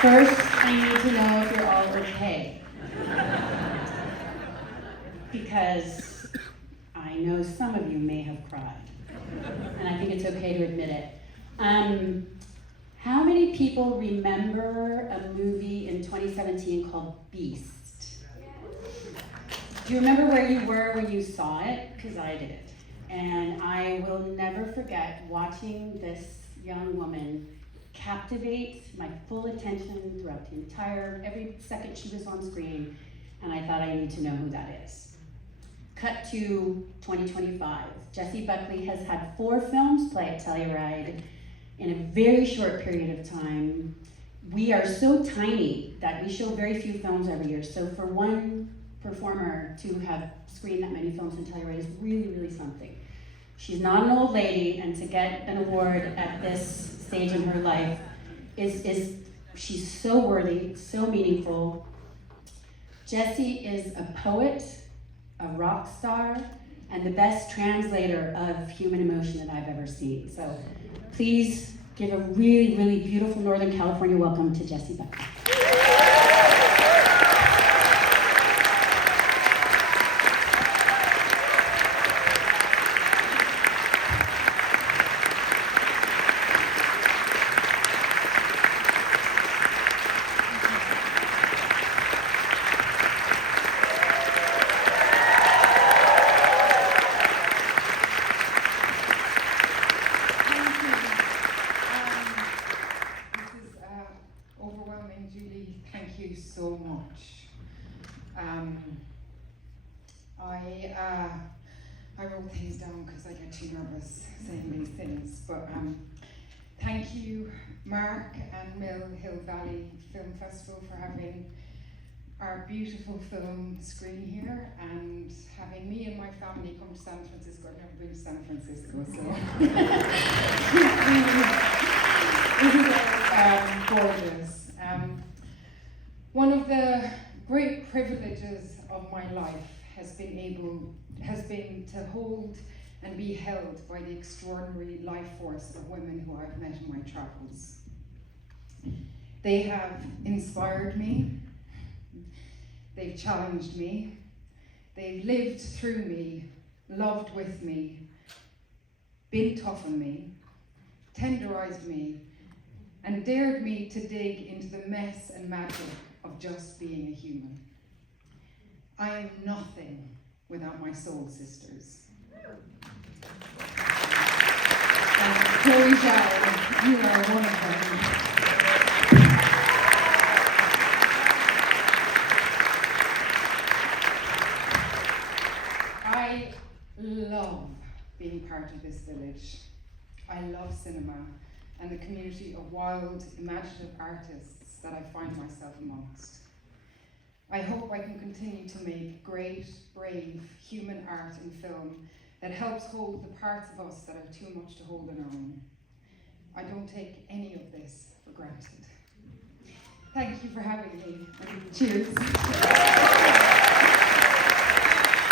First, I need to know if you're all okay. Because I know some of you may have cried. And I think it's okay to admit it. How many people remember a movie in 2017 called Beast? Do you remember where you were when you saw it? Because I did. And I will never forget watching this young woman captivate my full attention throughout every second she was on screen, and I thought I need to know who that is. Cut to 2025. Jessie Buckley has had 4 films play at Telluride in a very short period of time. We are so tiny that we show very few films every year, so for one performer to have screened that many films in Telluride is really, really something. She's not an old lady, and to get an award at this stage in her life she's so worthy, so meaningful. Jessie is a poet, a rock star, and the best translator of human emotion that I've ever seen. So please give a really, really beautiful Northern California welcome to Jessie Buckley. Julie, thank you so much. I wrote things down because I get too nervous saying these things, but thank you, Mark and Mill Hill Valley Film Festival, for having our beautiful film screen here and having me and my family come to San Francisco. I've never been to San Francisco, so this is gorgeous. One of the great privileges of my life has been to hold and be held by the extraordinary life force of women who I've met in my travels. They have inspired me, they've challenged me, they've lived through me, loved with me, been tough on me, tenderized me, and dared me to dig into the mess and magic of just being a human. I am nothing without my soul sisters. And Chloé Zhao, you are one of them. I love being part of this village. I love cinema and the community of wild, imaginative artists that I find myself amongst. I hope I can continue to make great, brave, human art and film that helps hold the parts of us that are too much to hold on our own. I don't take any of this for granted. Thank you for having me, and cheers.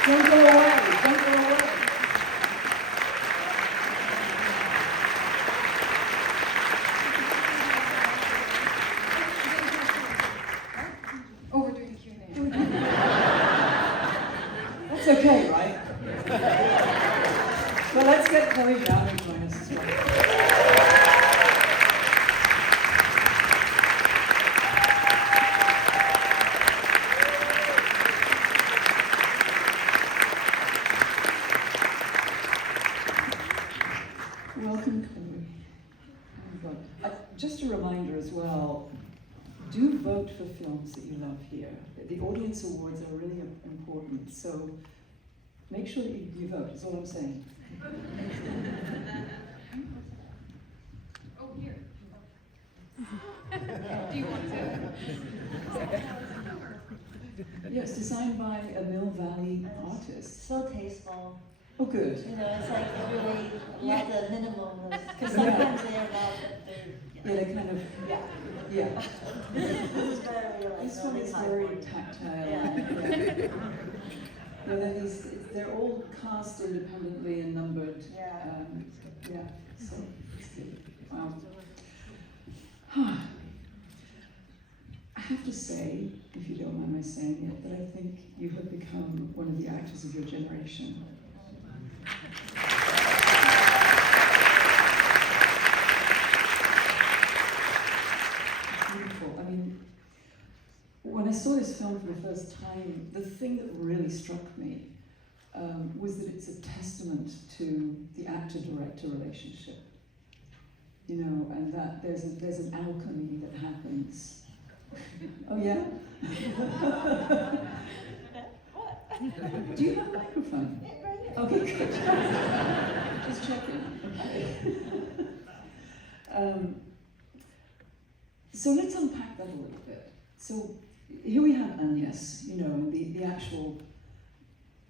Don't go away, don't go away. It's okay, right? Well, let's get Chloé Zhao to join us as well. Welcome, Chloé. Just a reminder as well, do vote for films that you love here. The audience awards are really important, so make sure that you vote, is all I'm saying. Oh, here. Do you want to? Yes, designed by a Mill Valley artist. So tasteful. Oh, good. You know, it's like really like the minimalist. Because sometimes they're not, They're kind of, yeah. This is very like This one is high very point. tactile. Yeah. They're all cast independently and numbered. Yeah. So it's good. Wow. say, if you don't mind my saying it, that I think you have become one of the actors of your generation. It's beautiful. I mean, when I saw this film for the first time, the thing that really struck me was that it's a testament to the actor-director relationship. You know, and that there's an alchemy that happens. Oh yeah? Do you have a microphone? Okay, good. Just checking. So let's unpack that a little bit. So here we have Agnes, you know, the actual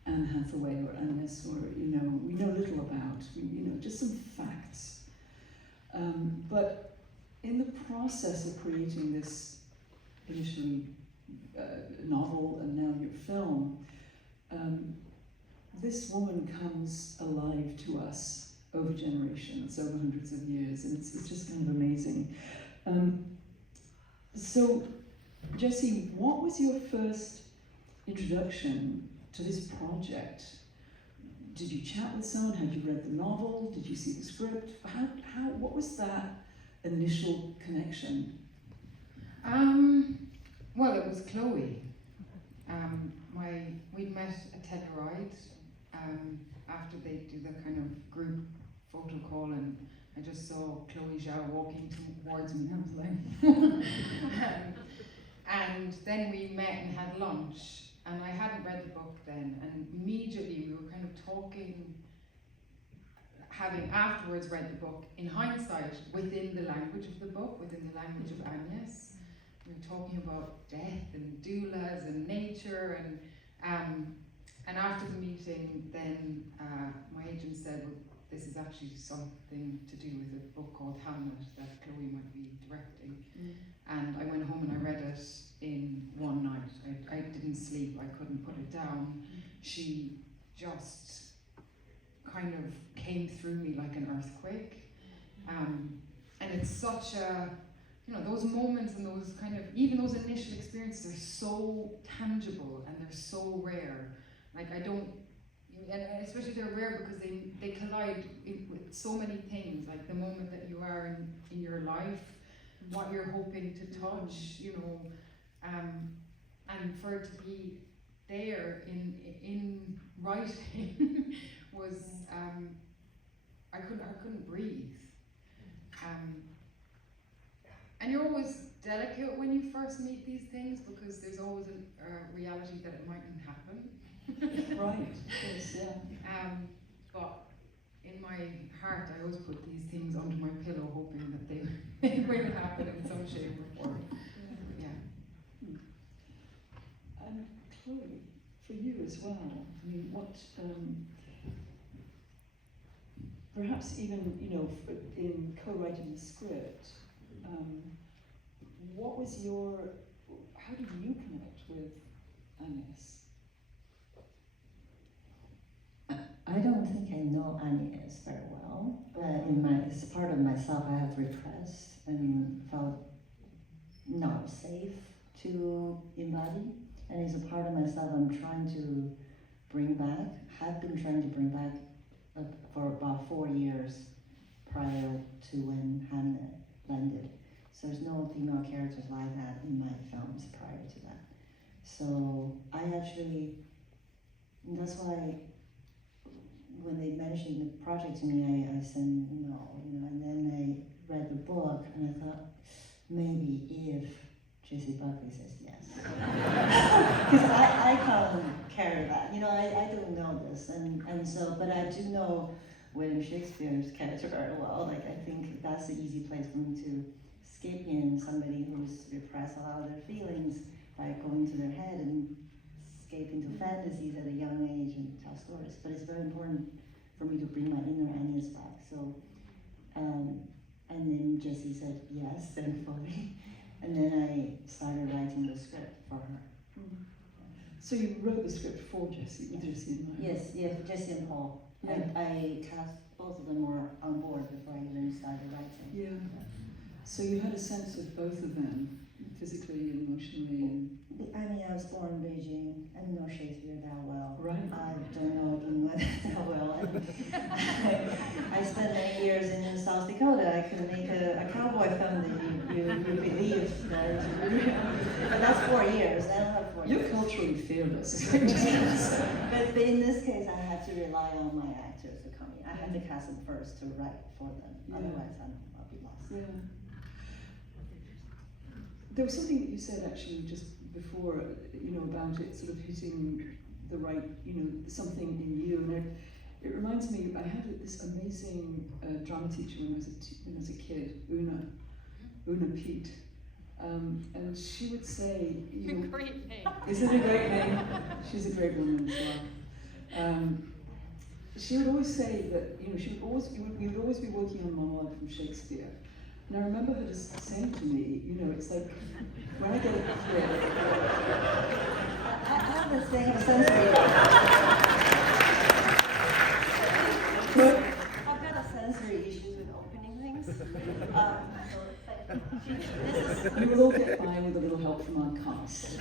Anne Hathaway or Agnes, or, you know, we know little about, you know, just some facts. But in the process of creating this initially novel and now your film, this woman comes alive to us over generations, over hundreds of years, and it's just kind of amazing. So, Jessie, what was your first introduction to this project? Did you chat with someone? Had you read the novel? Did you see the script? What was that initial connection? Well, it was Chloé. We'd met at Telluride after they do the kind of group photo call, and I just saw Chloé Zhao walking towards me, and I was like, and then we met and had lunch. And I hadn't read the book then, and immediately we were kind of talking, having afterwards read the book, in hindsight, within the language of the book, within the language of Agnes. We were talking about death and doulas and nature, and after the meeting, then my agent said, well, this is actually something to do with a book called Hamnet that Chloé might be directing. And I went home and I read it in one night. I didn't sleep, I couldn't put it down. She just kind of came through me like an earthquake. And it's such a, you know, those moments and those kind of, even those initial experiences are so tangible and they're so rare. Like I don't, and especially they're rare because they collide with so many things, like the moment that you are in your life, what you're hoping to touch, you know, and for it to be there in writing was I couldn't breathe. And you're always delicate when you first meet these things because there's always a reality that it mightn't happen. Right, yes, yeah. But in my heart, I always put these things under my pillow, hoping that they will happen in some shape or form. Yeah. And Chloé, for you as well, I mean, what, perhaps even, you know, in co-writing the script, what was how did you connect with Agnes? I don't think I know Agnes very well, but it's part of myself I have repressed and felt not safe to embody, and it's a part of myself I'm trying to bring back, have been trying to bring back for about 4 years prior to when Hamnet landed. So there's no female characters like that in my films prior to that. So that's why when they mentioned the project to me, I said no, you know, and then I read the book and I thought, maybe if Jessie Buckley says yes. Because I can't carry that, you know, I don't know this, and so, but I do know William Shakespeare's character very well. Like, I think that's the easy place for me to escape in, somebody who's repressed a lot of their feelings by going to their head and escape into fantasies at a young age and tell stories. But it's very important for me to bring my inner Agnes back. So, and then Jessie said yes, thankfully. And then I started writing the script for her. Mm-hmm. So you wrote the script for Jessie, with Jessie in mind? Yes, Jessie and Paul. Yeah. I cast, both of them were on board before I even started writing. Yeah. So you had a sense of both of them physically and emotionally? And I mean, I was born in Beijing. I know Shakespeare that well. right. I don't know England that well. I spent many years in South Dakota. I could make a cowboy film that you believe that is real. But that's 4 years. I don't have 4 You're years. culturally fearless. But in this case, I had to rely on my actors to come in. I had to cast them first to write for them. Yeah. Otherwise, I'll be lost. Yeah. There was something that you said actually just before, about it sort of hitting the right, something in you, and it reminds me. I had this amazing drama teacher when I was a kid, Una Pete, and she would say, Great name. Isn't it a great name? She's a great woman as well. She would always say that, we would always be working on monologue from Shakespeare. And I remember her just saying to me, it's like, when I get a kid. I have the same sensory. I've got a sensory issues with opening things. We will all get by with a little help from our cast.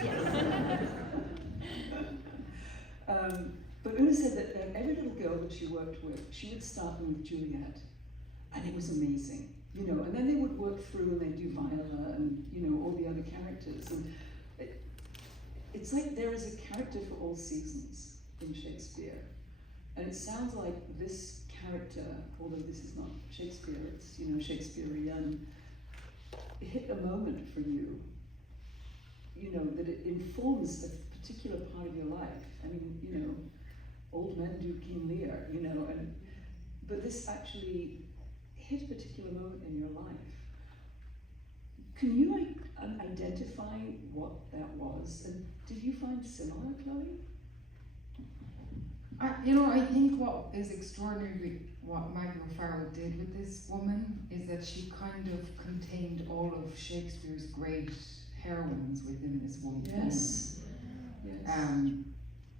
But Una said that every little girl that she worked with, she would start them with Juliet, and it was amazing, and then they would work through and they'd do Viola and, all the other characters. And it's like there is a character for all seasons in Shakespeare. And it sounds like this character, although this is not Shakespeare, it's, Shakespearean, it hit a moment for you, that it informs a particular part of your life. I mean, old men do King Lear, but this actually hit a particular moment in your life. Can you identify what that was? And did you find similar, Chloe? I think what is extraordinary, what Maggie O'Farrell did with this woman, is that she kind of contained all of Shakespeare's great heroines within this one woman. Yes.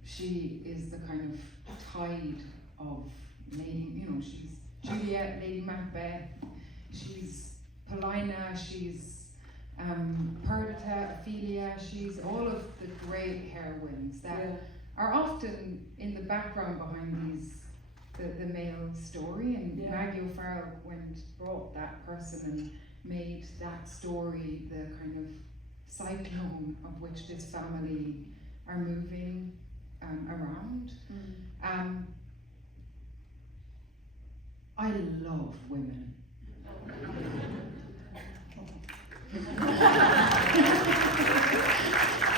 She is the kind of tide of Lady, she's Juliet, Lady Macbeth, she's Paulina, she's Perdita, Ophelia, she's all of the great heroines that are often in the background behind the male story, and Maggie O'Farrell brought that person and made that story the kind of cyclone of which this family are moving around. I love women.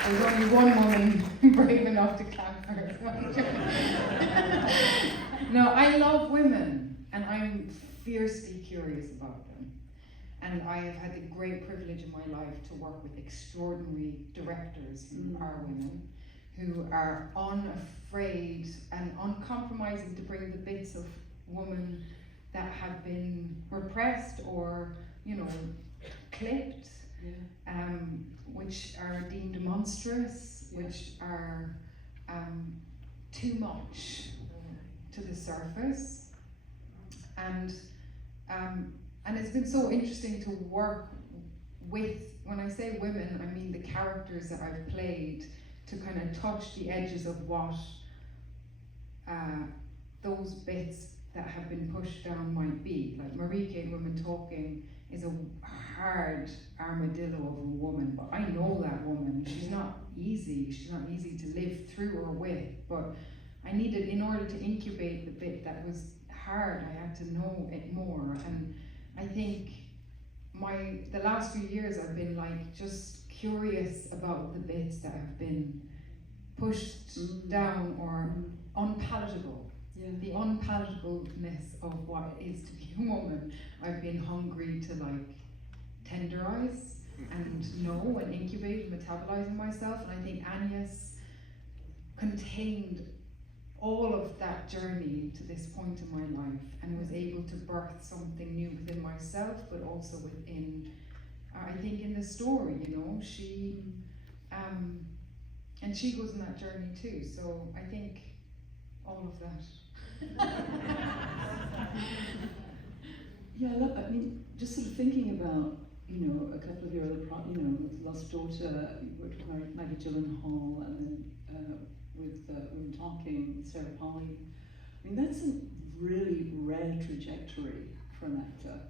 There's only one woman brave enough to clap for her. No, I love women, and I'm fiercely curious about them. And I have had the great privilege in my life to work with extraordinary directors who are women, who are unafraid and uncompromising to bring the bits of woman that have been repressed or, clipped, which are deemed monstrous, which are too much to the surface. And it's been so interesting to work with, when I say women, I mean the characters that I've played, to kind of touch the edges of what those bits that have been pushed down might be. Like Marieke, Women Talking, is a hard armadillo of a woman, but I know that woman. She's not easy to live through or with, but I needed, in order to incubate the bit that was hard, I had to know it more. And I think the last few years I've been just curious about the bits that have been pushed down or unpalatable. The unpalatableness of what it is to be a woman, I've been hungry to tenderize and know and incubate and metabolize in myself. And I think Agnes contained all of that journey to this point in my life and was able to birth something new within myself, but also within, I think, in the story, she, and she goes on that journey too. So I think all of that. Yeah, just sort of thinking about you know, a couple of your other, with Lost Daughter, you worked with Maggie Gyllenhaal, and then with Women Talking, Sarah Polley. I mean, that's a really rare trajectory for an actor,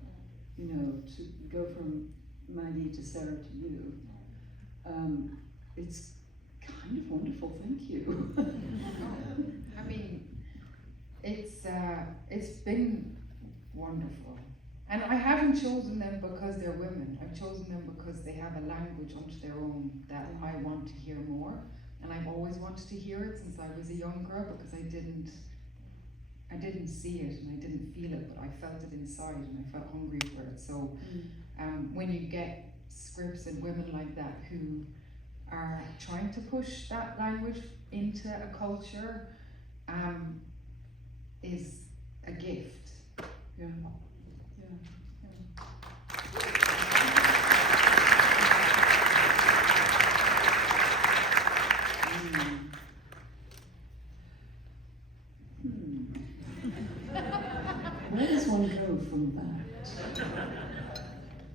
you know, to go from Maggie to Sarah to you. It's kind of wonderful, thank you. I mean, it's been wonderful. And I haven't chosen them because they're women. I've chosen them because they have a language unto their own that I want to hear more. And I've always wanted to hear it since I was a young girl, because I didn't see it and I didn't feel it, but I felt it inside and I felt hungry for it. So when you get scripts and women like that who are trying to push that language into a culture, is a gift. Yeah. Where does one go from that?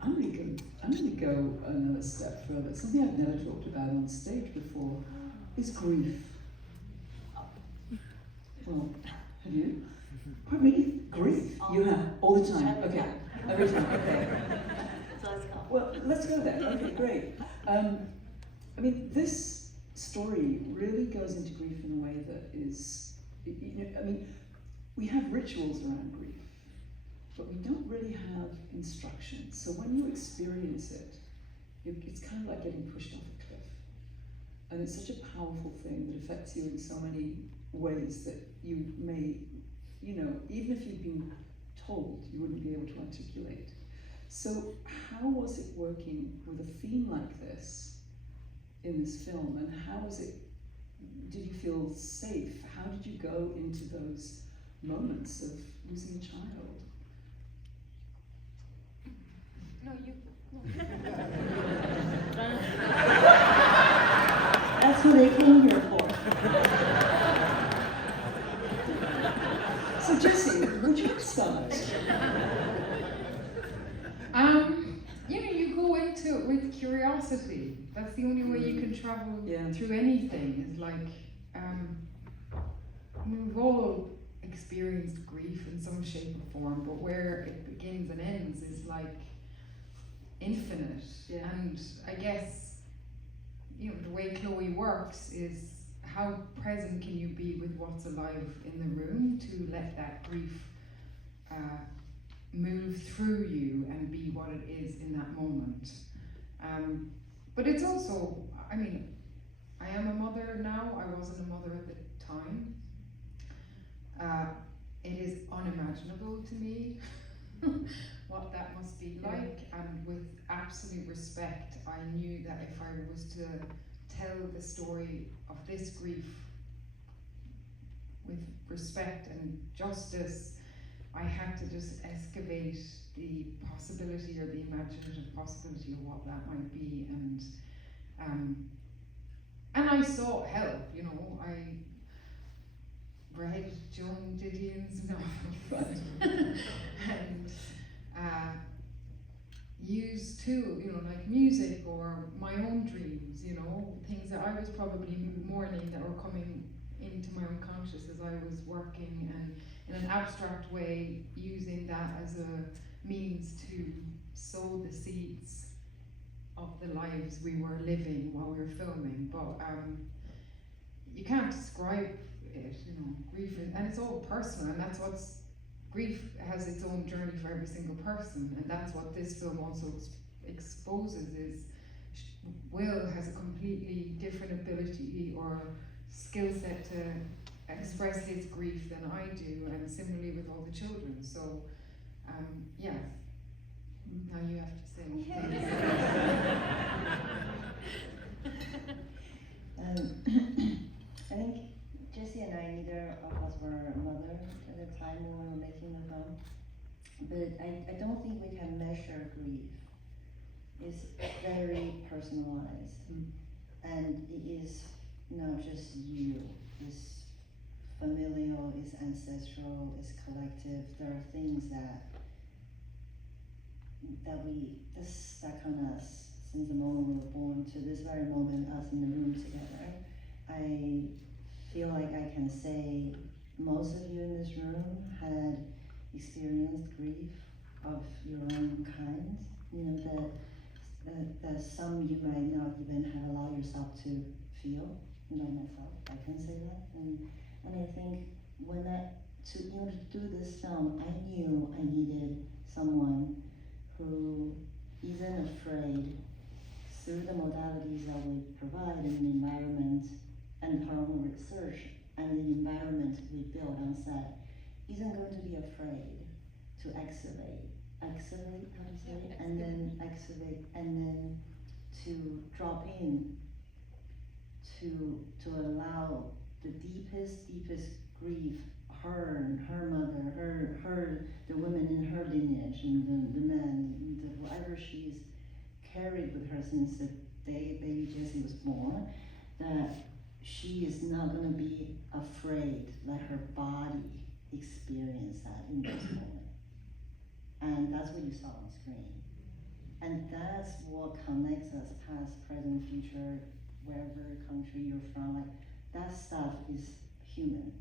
I'm going to go another step further. Something I've never talked about on stage before is grief. Well, have you? Pardon me? Grief? You have? All the time? Okay. Every time? Okay. So let's go. Well, let's go there. Okay, great. I mean, this story really goes into grief in a way that is, I mean, we have rituals around grief, but we don't really have instructions. So when you experience it, it's kind of like getting pushed off a cliff. And it's such a powerful thing that affects you in so many ways that you may, even if you've been told, you wouldn't be able to articulate. So how was it working with a theme like this in this film, and how was it, did you feel safe? How did you go into those moments of losing a child? No, you. That's who they came here for. So Jessie, would you start? You go into it with curiosity. That's the only way you can travel through anything. Is like, we've all experienced grief in some shape or form, but where it begins and ends is like infinite. Yeah. And I guess, the way Chloé works is how present can you be with what's alive in the room to let that grief move through you and be what it is in that moment. But it's also, I am a mother now. I wasn't a mother at the time. It is unimaginable to me what that must be like, and with absolute respect, I knew that if I was to tell the story of this grief with respect and justice, I had to just excavate the possibility or the imaginative possibility of what that might be, and I sought help. I read Joan Didion's novels and used too, like music or my own dreams, things that I was probably mourning that were coming into my unconscious as I was working, and in an abstract way using that as a means to sow the seeds of the lives we were living while we were filming. But you can't describe it, grief, and it's all personal, and that's what's, grief has its own journey for every single person, and that's what this film also exposes, is Will has a completely different ability or skill set to express his grief than I do, and similarly with all the children. So, now you have to say. I think Jessie and I, neither of us were mothers at the time when we were making the film, but I don't think we can measure grief. It's very personalized, and it is not just you. It's familial, it's ancestral, it's collective. There are things that that kind of since the moment we were born to this very moment, us in the room together, I feel like I can say most of you in this room had experienced grief of your own kind. You know, that some you might not even have allowed yourself to feel. You know, myself, I can say that. And I think in order to do this film, I knew I needed someone who isn't afraid, through the modalities that we provide in the environment and her own research and the environment we build on set, isn't going to be afraid to excavate, how do you say it? And then excavate, and then to drop in, to allow the deepest grief, her mother, the women in her lineage, and the men, whoever she's carried with her since the day baby Jessie was born, that she is not going to be afraid. Let her body experience that in this moment. And that's what you saw on screen. And that's what connects us, past, present, future, wherever country you're from. Like, that stuff is human,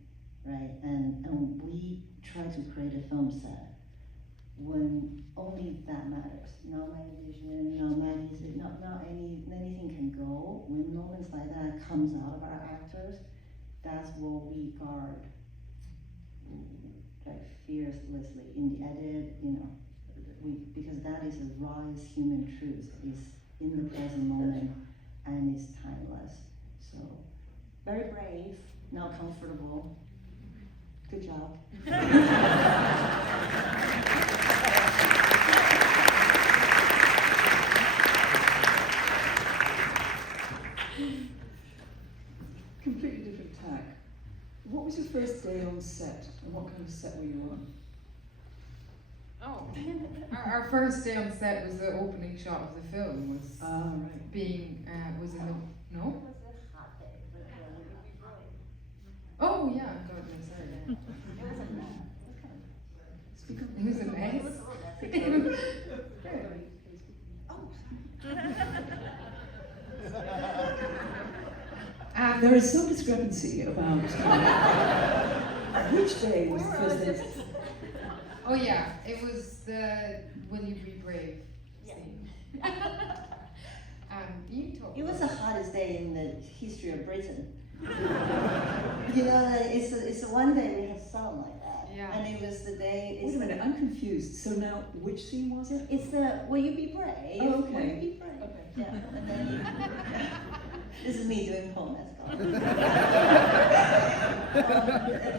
right? And we try to create a film set when only that matters. Not my vision, not my music, not anything can go. When moments like that comes out of our actors, that's what we guard, like, fiercely in the edit, you know, because that is a rawest human truth. It's in the present moment and it's timeless. So, very brave, not comfortable. Good job. Completely different tack. What was your first day on set, and what kind of set were you on? Oh, our first day on set was the opening shot of the film. Was right. being was in the no. It was a hot day, but Oh yeah, God, no, sorry. it was a mess. Speak up. It was a mess. It was a little messy. There is some discrepancy about which day was the first day. Oh yeah, it was the Will You Be Brave scene. You talk. It was the hottest day in the history of Britain. You know, it's the one day we have sun like that. Yeah. And it was the day. Wait a minute, I'm confused. So now, which scene was it? It's the Will You Be Brave? Oh, okay. Will You Be Brave? Okay. Yeah. And then this is me doing pole mascot.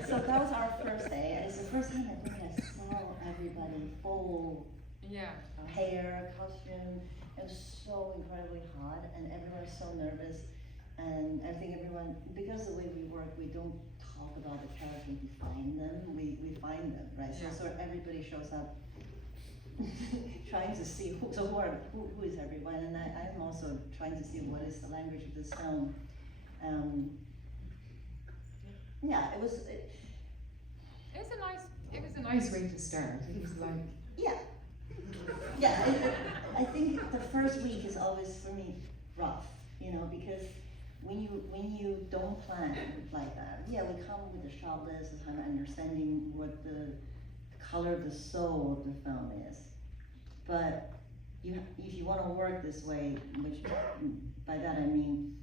So that was our first day, and it's the first time I think I saw everybody full Yeah. hair, costume. It was so incredibly hot, and everyone was so nervous. And I think everyone, because the way we work, we don't talk about the character, we find them, we find them, right? Yeah. So everybody shows up trying to see who is everyone, and I'm also trying to see what is the language of this film. Yeah, it was a nice way to start. It was like, yeah. I think the first week is always for me rough, you know, because when you don't plan like that, yeah, we come with a shot list and kind of understanding what the color of the soul of the film is. But if you want to work this way, which by that I mean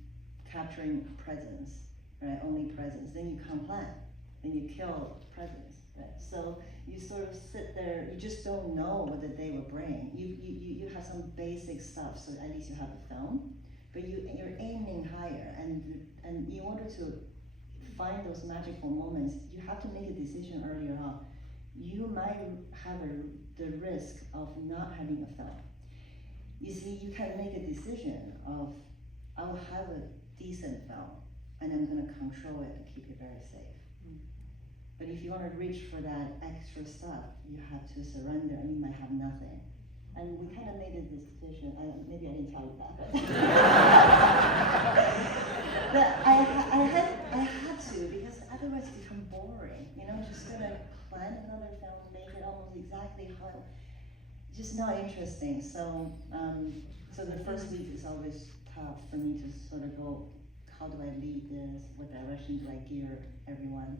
capturing presence, right? Only presence. Then you can't plan. Then you kill presence, right? So you sort of sit there. You just don't know what the day will bring. You have some basic stuff, so at least you have a film. But you're aiming higher, and in order to find those magical moments, you have to make a decision earlier on. You might have the risk of not having a film. You see, you can make a decision of, I will have a decent film, and I'm going to control it and keep it very safe. But if you want to reach for that extra stuff, you have to surrender, and you might have nothing. And we kind of made a decision. Maybe I didn't tell you that, but I had to, because otherwise it becomes boring. You know, just gonna plan another film, make it almost exactly how. just not interesting. So, so the first week is always tough for me to sort of go, how do I lead this? What direction do I gear everyone?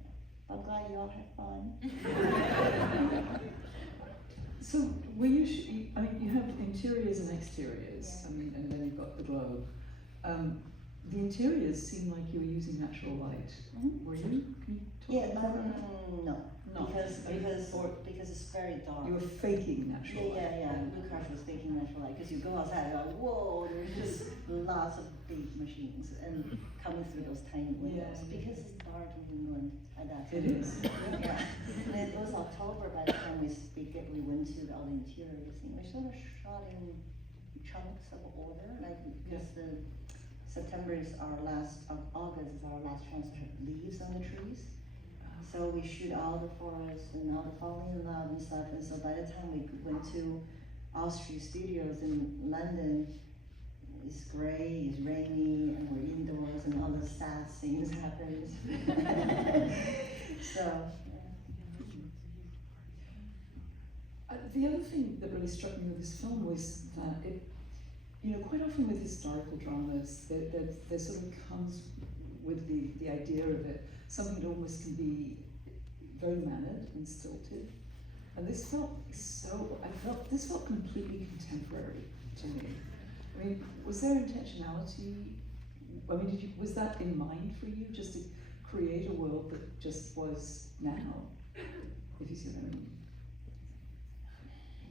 Yeah. I'm glad you all had fun. So, were you, I mean, you have interiors and exteriors, Yeah. I mean, and then you've got the globe. The interiors seem like you were using natural light. Mhm. Were you? Can you talk Yeah, about that? no, No. because it's very dark. You were faking natural light. Yeah. Lucas was faking natural light because you go outside and go, whoa, there's just lots of big machines and coming through those tiny windows Yeah. because it's dark in England at that It time. is. Yeah, and it was October by the time we went to all the interior thing. We sort of shot in chunks of order, like because the September is our last, August is our last chance to have leaves on the trees. So we shoot all the forests and all the falling leaves and stuff. And so by the time we went to Austria Studios in London, it's gray, it's rainy, and we're indoors, and all the sad things happen. So. The other thing that really struck me with this film was that it, you know, quite often with historical dramas, there sort of comes with the idea of it, something that almost can be very mannered and stilted. And this felt this felt completely contemporary to me. I mean, was there intentionality? I mean, was that in mind for you, just to create a world that just was now? If you see what I mean.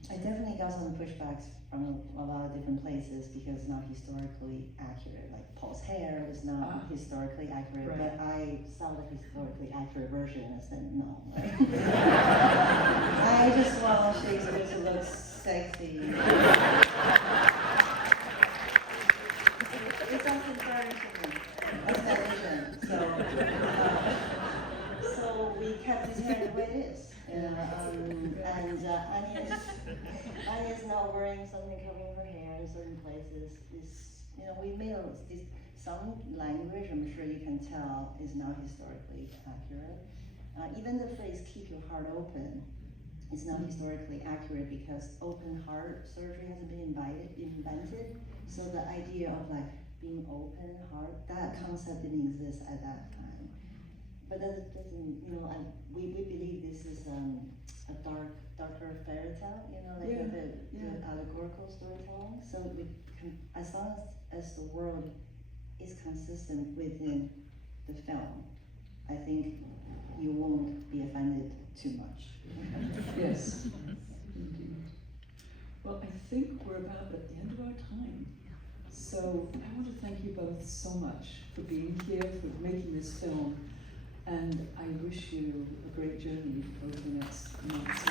I definitely got some pushbacks from a lot of different places because it's not historically accurate. Like Paul's hair is not historically accurate, Right. but I saw the historically accurate version and said no. I just want Shakespeare to look sexy. It's something very to me. That's that vision. So we kept his hair the way it is. Anya's not wearing something covering her hair in certain places. We made some language, I'm sure you can tell, is not historically accurate. Even the phrase "keep your heart open" is not historically accurate because open heart surgery hasn't been invented. So the idea of like being open heart, that concept didn't exist at that time. But that doesn't, we believe this is a darker fairy tale, like the allegorical storytelling. So as long as the world is consistent within the film, I think you won't be offended too much. Yes, indeed. Well, I think we're about at the end of our time. So I want to thank you both so much for being here, for making this film. And I wish you a great journey over the next months.